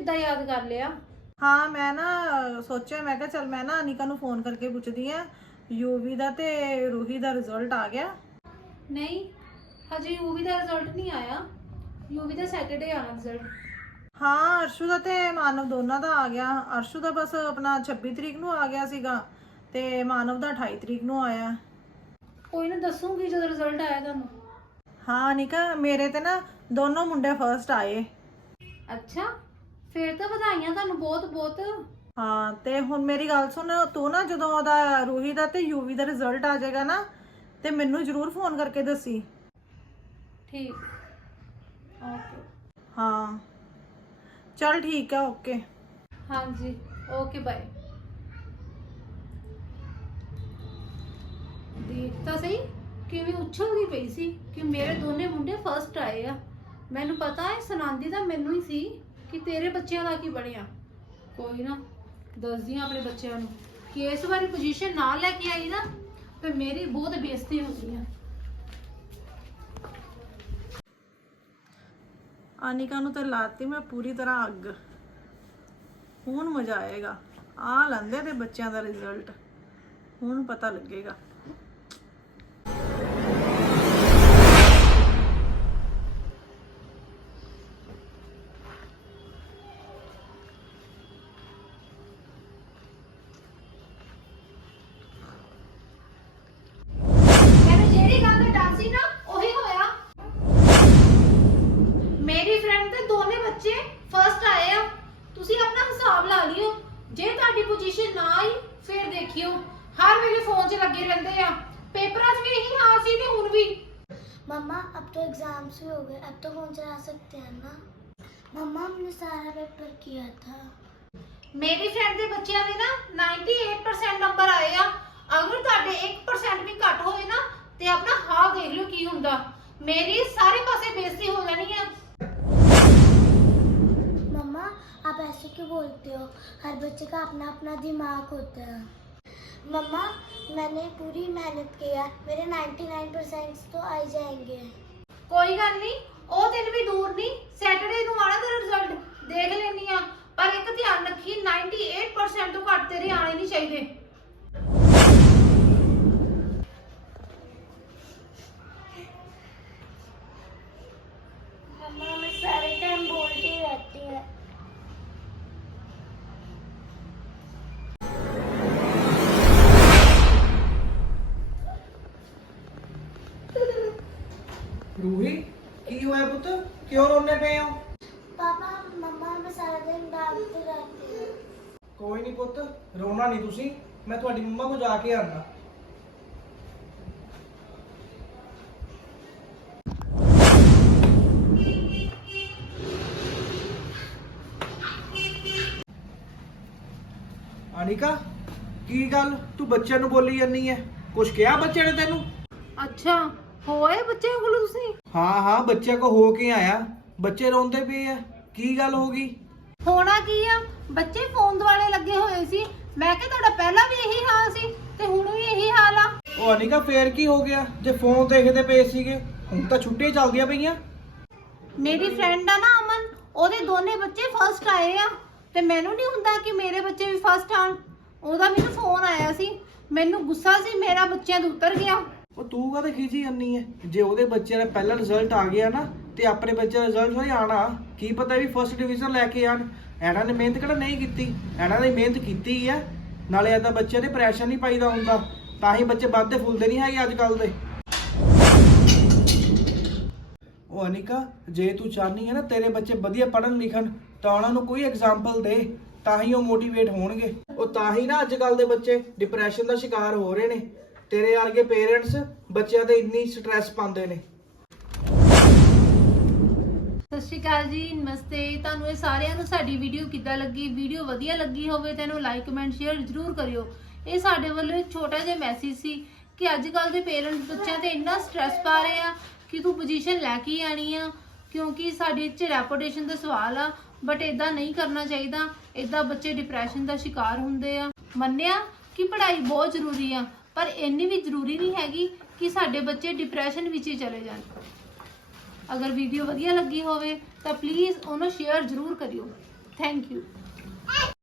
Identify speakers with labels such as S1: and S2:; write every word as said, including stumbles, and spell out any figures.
S1: ਕਿੱਦਾਂ ਯਾਦ ਕਰ ਲਿਆ?
S2: ਹਾਂ ਮੈਂ ਨਾ ਸੋਚਿਆ, ਮੈਂ ਕਿਹਾ ਚੱਲ ਮੈਂ ਨਾ ਅਨਿਕਾ ਨੂੰ ਫੋਨ ਕਰਕੇ ਪੁੱਛਦੀ ਆ ਯੂਵੀ ਦਾ ਤੇ ਰੂਹੀ ਦਾ ਰਿਜ਼ਲਟ ਆ ਗਿਆ।
S1: ਨਹੀਂ, ਹਜੇ ਯੂਵੀ ਦਾ ਰਿਜ਼ਲਟ ਨਹੀਂ ਆਇਆ। ਯੂਵੀ ਦਾ ਸੈਟਰਡੇ ਆਣਾ ਰਿਜ਼ਲਟ।
S2: ਹਾਂ ਅਰਸ਼ੂ ਦਾ ਤੇ ਮਾਨਵ ਦੋਨਾਂ ਦਾ ਆ ਗਿਆ। ਅਰਸ਼ੂ ਦਾ ਬਸ ਆਪਣਾ ਛੱਬੀ ਤਰੀਕ ਨੂੰ ਆ ਗਿਆ ਸੀਗਾ ਤੇ ਮਾਨਵ ਦਾ ਅਠਾਈ ਤਰੀਕ ਨੂੰ ਆਇਆ।
S1: ਕੋਈ ਨਾ, ਦੱਸੂਗੀ ਜਦੋਂ ਰਿਜ਼ਲਟ ਆਇਆ ਤੁਹਾਨੂੰ।
S2: ਹਾਂ ਅਨਿਕਾ, ਮੇਰੇ ਤੇ ਨਾ ਦੋਨੋਂ ਮੁੰਡੇ ਫਰਸਟ ਆਏ।
S1: ਅੱਛਾ, ਫੇਰ ਤਾਂ ਵਧਾਈਆਂ ਤੁਹਾਨੂੰ ਬਹੁਤ ਬਹੁਤ।
S2: ਹਾਂ ਤੇ ਹੁਣ ਮੇਰੀ ਗੱਲ ਸੁਣ, ਤੂੰ ਨਾ ਜਦੋਂ ਉਹਦਾ ਰੂਹੀ ਦਾ ਤੇ ਯੂਵੀ ਦਾ ਰਿਜ਼ਲਟ ਆ ਜਾਏਗਾ ਨਾ ਤੇ ਮੈਨੂੰ ਜ਼ਰੂਰ ਫੋਨ ਕਰਕੇ ਦੱਸੀ।
S1: ਠੀਕ, ਓਕੇ।
S2: ਹਾਂ ਚਲ ਠੀਕ ਹੈ, ਓਕੇ।
S1: ਹਾਂਜੀ, ਓਕੇ ਬਾਏ। ਦੇਖ ਤਾਂ ਸਹੀ ਕਿਵੇਂ ਉਛਲਦੀ ਪਈ ਸੀ ਕਿ ਮੇਰੇ ਦੋਨੇ ਮੁੰਡੇ ਫਸਟ ਆਏ ਆ। ਮੈਨੂੰ ਪਤਾ ਹੈ ਸੁਣਾਉਂਦੀ ਤਾਂ ਮੈਨੂੰ ਹੀ ਸੀ ਕਿ ਤੇਰੇ ਬੱਚਿਆਂ ਦਾ ਕੀ ਬਣਿਆ। ਕੋਈ ਨਾ, ਦੱਸਦੀ ਹਾਂ ਆਪਣੇ ਬੱਚਿਆਂ ਨੂੰ ਕਿ ਇਸ ਵਾਰੀ ਪੋਜੀਸ਼ਨ ਨਾ ਲੈ ਕੇ ਆਈ ਨਾ ਤੇ ਮੇਰੀ ਬਹੁਤ ਬੇਇੱਜ਼ਤੀ ਹੋਣੀ ਆ।
S2: ਅਨਿਕਾ ਨੂੰ ਤਾਂ ਲਾਤੀ ਮੈਂ ਪੂਰੀ ਤਰ੍ਹਾਂ ਅੱਗ। ਹੁਣ ਮਜ਼ਾ ਆਏਗਾ। ਆ ਲੈਂਦੇ ਤੇ ਬੱਚਿਆਂ ਦਾ ਰਿਜ਼ਲਟ, ਹੁਣ ਪਤਾ ਲੱਗੇਗਾ।
S1: ਮੈਨੂੰ ਜਿਹੜੀ ਗੱਲ ਦਾ ਡਰ ਸੀ ਨਾ ਉਹੀ ਹੋਇਆ। ਮੇਰੀ ਫਰੈਂਡ ਦੇ ਦੋਨੇ ਬੱਚੇ ਫਸਟ ਆਏ ਆ। ਤੁਸੀਂ ਆਪਣਾ ਹਿਸਾਬ ਲਾ ਲਿਓ। ਜੇ ਤੁਹਾਡੀ ਪੋਜੀਸ਼ਨ ਨਾ ਆਈ ਫਿਰ ਦੇਖਿਓ, ਹਰ ਵੇਲੇ ਫੋਨ 'ਚ ਲੱਗੇ ਰਹਿੰਦੇ ਆ। पेपरां में ही हाँ सी ने हुन भी।
S3: मम्मा अब तो एग्जाम्स भी हो गए, अब तो फोन चला सकते हैं ना। मम्मा हमने सारा पेपर किया था।
S1: मेरी फ्रेंड दे बच्चों दे ना अट्ठानवे परसेंट नंबर आए आ। अगर ਤੁਹਾਡੇ एक परसेंट भी घट होए ना ते अपना हाल देख लो की हुंदा। मेरी सारे पासे बेइज्जती हो जानी है।
S3: मम्मा आप ऐसे क्यों बोलते हो? हर बच्चे का अपना अपना दिमाग होता है। मम्मा मैंने पूरी मेहनत की है, मेरे निन्यानवे परसेंट तो आ जाएंगे।
S1: कोई गल नहीं, ओ दिन भी दूर नहीं। सैटरडे ਨੂੰ ਆਣਾ ਤੇਰਾ ਰਿਜ਼ਲਟ ਦੇਖ ਲੈਣੀ ਆ। ਪਰ ਇੱਕ ਧਿਆਨ ਰੱਖੀ, अट्ठानवे परसेंट ਤੋਂ ਘੱਟ ਤੇਰੇ ਆਣੇ ਨਹੀਂ ਚਾਹੀਦੇ।
S3: मम्मा मैं सारे टाइम बोलती रहती है।
S4: रूही की होया पुत, क्यों रोने पे हो?
S3: पापा मम्मा मैं सारा दिन डांटती रहती है।
S4: कोई नहीं पुत, रोना नहीं तुसी, मैं तुम्हारी मम्मा को जाके आना। अनिका की गल तू बच्चे नु बोली जानी है? कुछ कहा बच्चे ने तेनू?
S1: ਅੱਛਾ, ਹੋਏ ਬੱਚੇ ਕੋਲ ਤੁਸੀਂ?
S4: हाँ हाँ बच्चे को हो के आया, बच्चे रोंदे पे है, की गल होगी?
S1: ਹੋਣਾ ਕੀ ਆ, ਬੱਚੇ ਫੋਨ ਦੁਆਲੇ ਲੱਗੇ ਹੋਏ ਸੀ। ਮੈਂ ਕਿਹਾ ਤੁਹਾਡਾ ਪਹਿਲਾਂ ਵੀ ਇਹੀ ਹਾਲ ਸੀ ਤੇ ਹੁਣ ਵੀ ਇਹੀ ਹਾਲ ਆ।
S4: ਉਹ ਅਨਿਕਾ ਫੇਰ ਕੀ ਹੋ ਗਿਆ? ਜੇ ਫੋਨ ਦੇਖਦੇ ਪਏ ਸੀਗੇ, ਹੁਣ ਤਾਂ ਛੁੱਟੀਆਂ ਚੱਲਦੀਆਂ ਪਈਆਂ।
S1: ਮੇਰੀ ਫਰੈਂਡ ਆ ਨਾ ਅਮਨ, ਉਹਦੇ ਦੋਨੇ ਬੱਚੇ ਫਸਟ ਆਏ ਆ ਤੇ ਮੈਨੂੰ ਨਹੀਂ ਹੁੰਦਾ ਕਿ ਮੇਰੇ ਬੱਚੇ ਵੀ ਫਸਟ ਆਣ। ਉਹਦਾ ਮੈਨੂੰ ਫੋਨ ਆਇਆ ਸੀ, ਮੈਨੂੰ ਗੁੱਸਾ ਸੀ ਮੇਰਾ ਬੱਚਿਆਂ ਤੋਂ ਉਤਰ ਗਿਆ।
S4: ਉਹ ਤੂੰ ਕਾਹਦੇ ਖਿਜੀ ਜਾਂਦੀ ਹੈ? ਜੇ ਉਹਦੇ ਬੱਚੇ ਦਾ ਪਹਿਲਾ ਰਿਜ਼ਲਟ ਆ ਗਿਆ ਨਾ ਤੇ ਆਪਣੇ ਬੱਚੇ ਦਾ ਰਿਜ਼ਲਟ ਹੋਈ ਆਣਾ, ਕੀ ਪਤਾ ਵੀ ਫਸਟ ਡਿਵੀਜ਼ਨ ਲੈ ਕੇ ਆਣ। ਇਹਨਾਂ ਨੇ ਮਿਹਨਤ ਕਿਹੜਾ ਨਹੀਂ ਕੀਤੀ, ਇਹਨਾਂ ਨੇ ਮਿਹਨਤ ਕੀਤੀ ਆ। ਨਾਲੇ ਏਦਾਂ ਬੱਚੇ ਦੇ ਪ੍ਰੈਸ਼ਰ ਨਹੀਂ ਪਾਈਦਾ ਹੁੰਦਾ, ਤਾਂ ਹੀ ਬੱਚੇ ਵੱਧਦੇ ਫੁੱਲਦੇ ਨਹੀਂ ਹੈਗੇ ਅੱਜ ਕੱਲ ਦੇ। ਉਹ ਅਨਿਕਾ, ਜੇ ਤੂੰ ਚਾਹਨੀ ਹੈ ਨਾ ਤੇਰੇ ਬੱਚੇ ਵਧੀਆ ਪੜ੍ਹਨ ਲਿਖਣ ਤਾਂ ਉਹਨਾਂ ਨੂੰ ਕੋਈ ਐਗਜ਼ਾਮਪਲ ਦੇ, ਤਾਂ ਹੀ ਉਹ ਮੋਟੀਵੇਟ ਹੋਣਗੇ। ਉਹ ਤਾਂ ਹੀ ਨਾ ਅੱਜ ਕੱਲ ਦੇ ਬੱਚੇ ਡਿਪਰੈਸ਼ਨ ਦਾ ਸ਼ਿਕਾਰ ਹੋ ਰਹੇ ਨੇ। ਤੇਰੇ ਵਰਗੇ ਪੇਰੈਂਟਸ ਬੱਚਿਆਂ ਤੇ ਇੰਨੀ ਸਟ੍ਰੈਸ ਪਾਉਂਦੇ ਨੇ।
S1: ਸਤਿ ਸ਼੍ਰੀ ਅਕਾਲ ਜੀ, ਨਮਸਤੇ। ਤੁਹਾਨੂੰ ਇਹ ਸਾਰਿਆਂ ਨੂੰ ਸਾਡੀ ਵੀਡੀਓ ਕਿੱਦਾਂ ਲੱਗੀ? ਵੀਡੀਓ ਵਧੀਆ ਲੱਗੀ ਹੋਵੇ ਤਾਂ ਇਹਨੂੰ ਲਾਈਕ ਕਮੈਂਟ ਸ਼ੇਅਰ ਜ਼ਰੂਰ ਕਰਿਓ। ਇਹ ਸਾਡੇ ਵੱਲੋਂ ਇੱਕ ਛੋਟਾ ਜਿਹਾ ਮੈਸੇਜ ਸੀ ਕਿ ਅੱਜ ਕੱਲ ਦੇ ਪੇਰੈਂਟਸ ਬੱਚਿਆਂ ਤੇ ਇੰਨਾ ਸਟ੍ਰੈਸ ਪਾ ਰਹੇ ਆ ਕਿ ਤੂੰ ਪੋਜੀਸ਼ਨ ਲੈ ਕੇ ਆਣੀ ਆ, ਕਿਉਂਕਿ ਸਾਡੇ 'ਚ ਰੈਪੂਟੇਸ਼ਨ ਦਾ ਸਵਾਲ ਆ। ਬਟ ਇਦਾਂ ਨਹੀਂ ਕਰਨਾ ਚਾਹੀਦਾ, ਇਦਾਂ ਬੱਚੇ ਡਿਪਰੈਸ਼ਨ ਦਾ ਸ਼ਿਕਾਰ ਹੁੰਦੇ ਆ। ਮੰਨਿਆ ਕਿ ਪੜ੍ਹਾਈ ਬਹੁਤ ਜ਼ਰੂਰੀ ਆ, ਪਰ ਇੰਨੀ ਵੀ ਜ਼ਰੂਰੀ ਨਹੀਂ ਹੈਗੀ ਕਿ ਸਾਡੇ ਬੱਚੇ ਡਿਪਰੈਸ਼ਨ ਵਿੱਚ ਹੀ ਚਲੇ ਜਾਣ। ਅਗਰ ਵੀਡੀਓ ਵਧੀਆ ਲੱਗੀ ਹੋਵੇ ਤਾਂ ਪਲੀਜ਼ ਉਹਨੂੰ ਸ਼ੇਅਰ ਜ਼ਰੂਰ ਕਰਿਓ। Thank you.